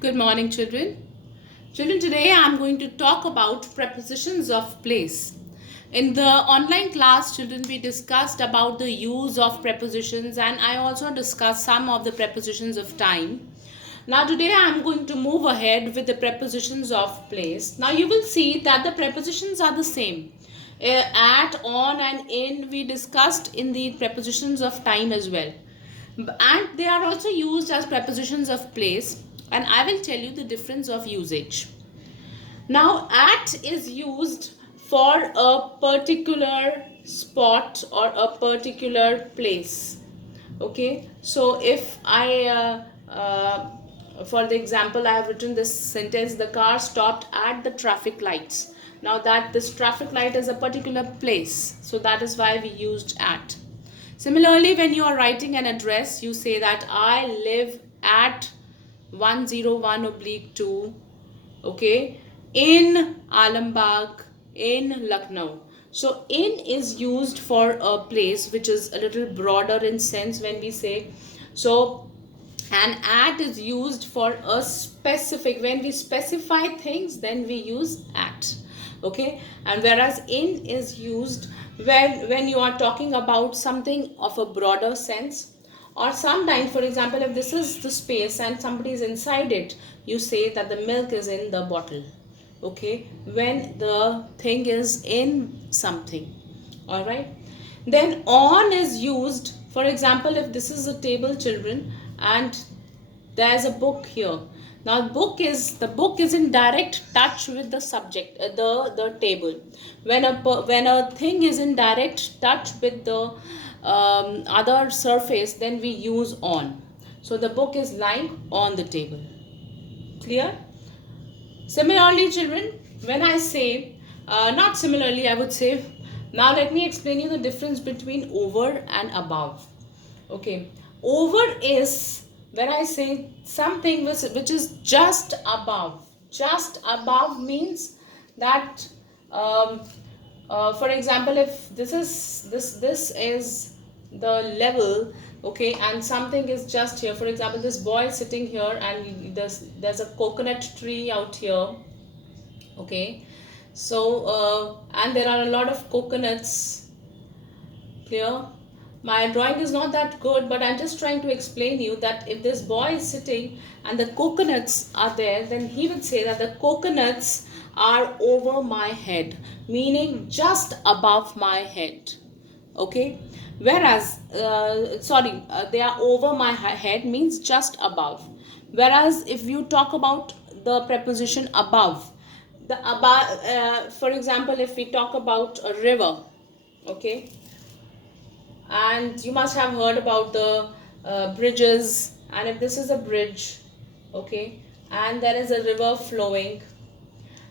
Good morning, children. Children, today I am going to talk about prepositions of place. In the online class, children, we discussed about the use of prepositions, and I also discussed some of the prepositions of time. Now, today I am going to move ahead with the prepositions of place. Now, you will see that the prepositions are the same. At, on, and in, we discussed in the prepositions of time as well, and they are also used as prepositions of place, and I will tell you the difference of usage. Now, at is used for a particular spot or a particular place. Okay, so if for the example, I have written this sentence: the car stopped at the traffic lights. Now, that this traffic light is a particular place, so that is why we used at. Similarly, when you are writing an address, you say that I live at 101 oblique 2, okay, in Alambagh, in Lucknow. So in is used for a place which is a little broader in sense when we say. So and at is used for a specific, when we specify things, then we use at. Okay, and whereas in is used when you are talking about something of a broader sense, or sometimes, for example, if this is the space and somebody is inside it, you say that the milk is in the bottle. Okay, when the thing is in something. All right, then on is used, for example, if this is a table, children, and there's a book here. Now the book is in direct touch with the subject, the table. When a thing is in direct touch with the other surface, then we use on. So the book is lying on the table. Clear? Similarly, children, when I say, not similarly, I would say, now let me explain you the difference between over and above. Okay, over is when I say something which is just above. Just above means that, for example, if this is the level, okay, and something is just here. For example, this boy is sitting here, and there's a coconut tree out here. Okay, so and there are a lot of coconuts. Clear? My drawing is not that good, but I'm just trying to explain you that if this boy is sitting and the coconuts are there, then he would say that the coconuts are over my head, meaning just above my head. Okay, whereas they are over my head means just above. Whereas if you talk about the preposition above, the above, for example, if we talk about a river, okay, and you must have heard about the bridges, and if this is a bridge, okay, and there is a river flowing,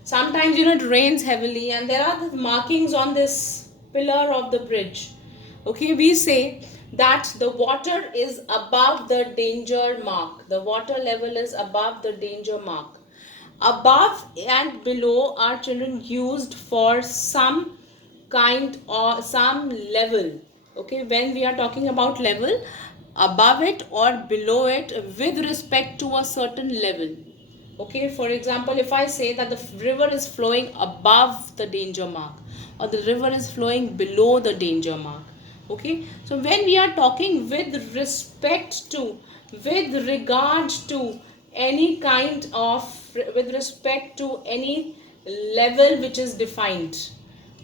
sometimes it rains heavily and there are the markings on this pillar of the bridge. Okay, we say that the water is above the danger mark, the water level is above the danger mark. Above and below are, children, used for some kind or some level. Okay, when we are talking about level, above it or below it with respect to a certain level. Okay, for example, if I say that the river is flowing above the danger mark, or the river is flowing below the danger mark. Okay, so when we are talking with respect to, with regard to any kind of, with respect to any level which is defined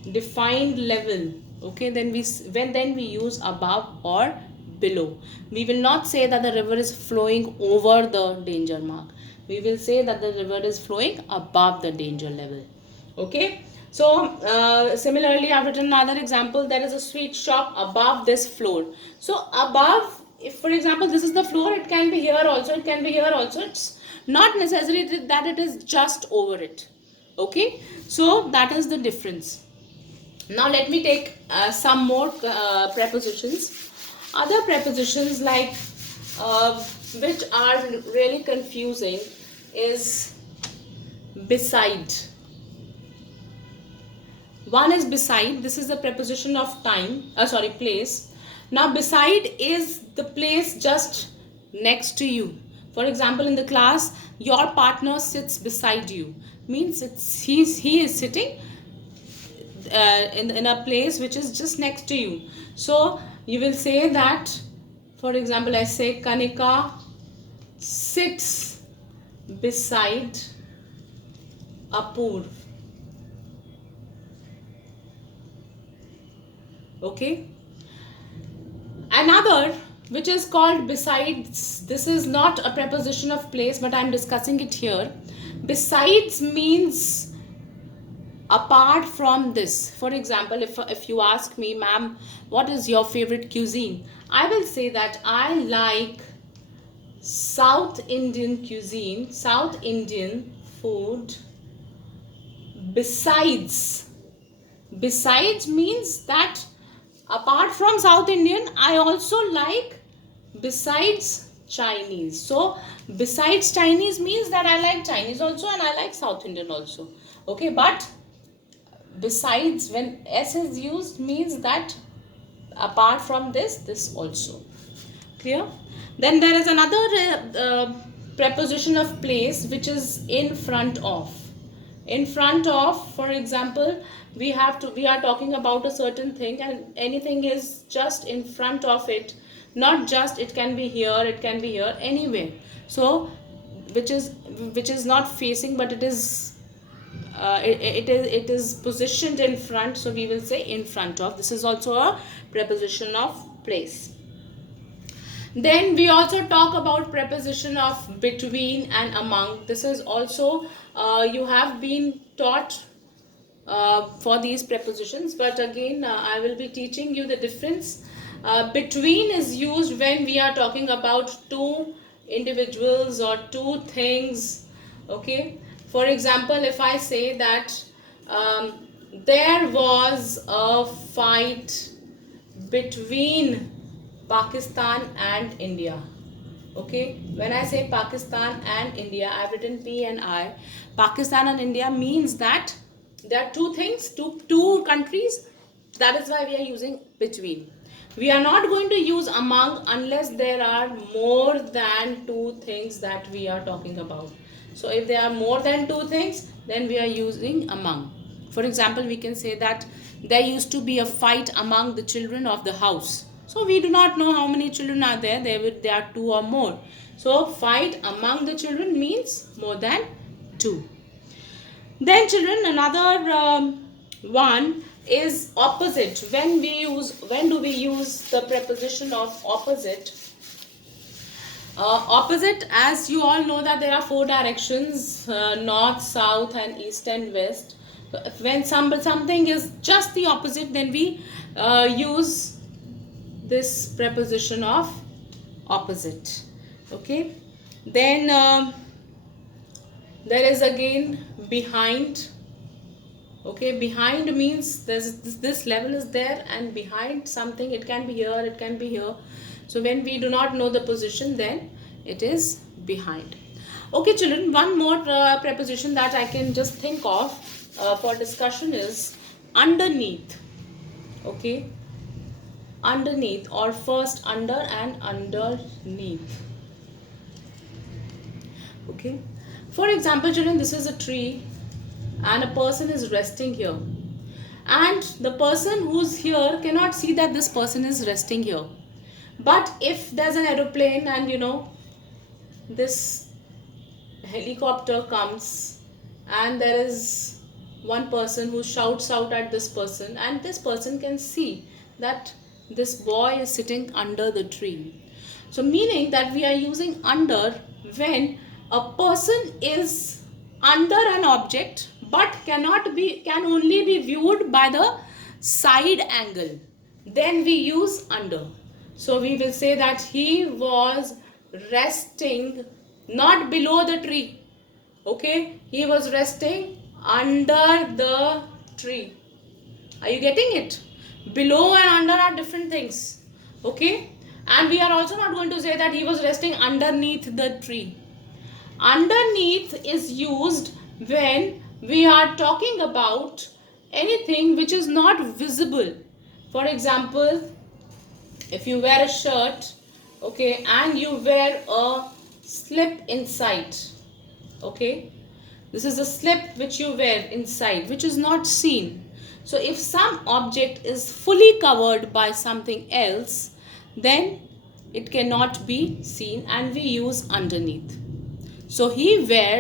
level, okay, then we use above or below. We will not say that the river is flowing over the danger mark, we will say that the river is flowing above the danger level. Okay, so similarly, I've written another example: there is a sweet shop above this floor. So above, if for example this is the floor, it can be here also, it can be here also, it's not necessary that it is just over it. Okay, so that is the difference. Now let me take some more prepositions. Other prepositions like which are really confusing is beside. One is beside. This is the preposition of time. Place. Now beside is the place just next to you. For example, in the class, your partner sits beside you, means he is sitting in a place which is just next to you. So you will say that, for example, I say Kanika sits beside Apurv. Okay. Another which is called besides, this is not a preposition of place, but I'm discussing it here. Besides means apart from this. For example, if you ask me, ma'am, what is your favorite cuisine, I will say that I like South Indian cuisine, South Indian food. Besides means that apart from South Indian, I also like besides Chinese. So besides Chinese means that I like Chinese also and I like South Indian also. Okay, but besides, when S is used, means that apart from this also. Clear? Then there is another preposition of place which is in front of. In front of, for example, we are talking about a certain thing and anything is just in front of it. Not just, it can be here, it can be here, anywhere. So which is not facing, but it is it is positioned in front, so we will say in front of. This is also a preposition of place. Then we also talk about preposition of between and among. This is also you have been taught for these prepositions, but again I will be teaching you the difference. Between is used when we are talking about two individuals or two things. Okay, for example, if I say that there was a fight between Pakistan and India. Okay, when I say Pakistan and India, I've written P and I. Pakistan and India means that there are two things, two countries. That is why we are using between. We are not going to use among unless there are more than two things that we are talking about. So if there are more than two things, then we are using among. For example, we can say that there used to be a fight among the children of the house. So we do not know how many children are there. There are two or more. So fight among the children means more than two. Then children, another one is opposite. When do we use the preposition of opposite? Opposite, as you all know that there are four directions, north, south and east and west. So when something is just the opposite, then we use this preposition of opposite. Okay, then there is again behind. Okay, behind means this level is there and behind something, it can be here, it can be here. So when we do not know the position, then it is behind. Okay children, one more preposition that I can just think of for discussion is underneath. Okay, underneath, or first under and underneath. Okay, for example children, this is a tree and a person is resting here, and the person who's here cannot see that this person is resting here. But if there's an aeroplane and this helicopter comes and there is one person who shouts out at this person, and this person can see that this boy is sitting under the tree. So meaning that we are using under when a person is under an object but can only be viewed by the side angle, then we use under. So we will say that he was resting not below the tree. Okay, he was resting under the tree. Are you getting it? Below and under are different things. Okay, and we are also not going to say that he was resting underneath the tree. Underneath is used when we are talking about anything which is not visible. For example, if you wear a shirt, okay, and you wear a slip inside. Okay, this is a slip which you wear inside, which is not seen. So if some object is fully covered by something else, then it cannot be seen and we use underneath. So he wears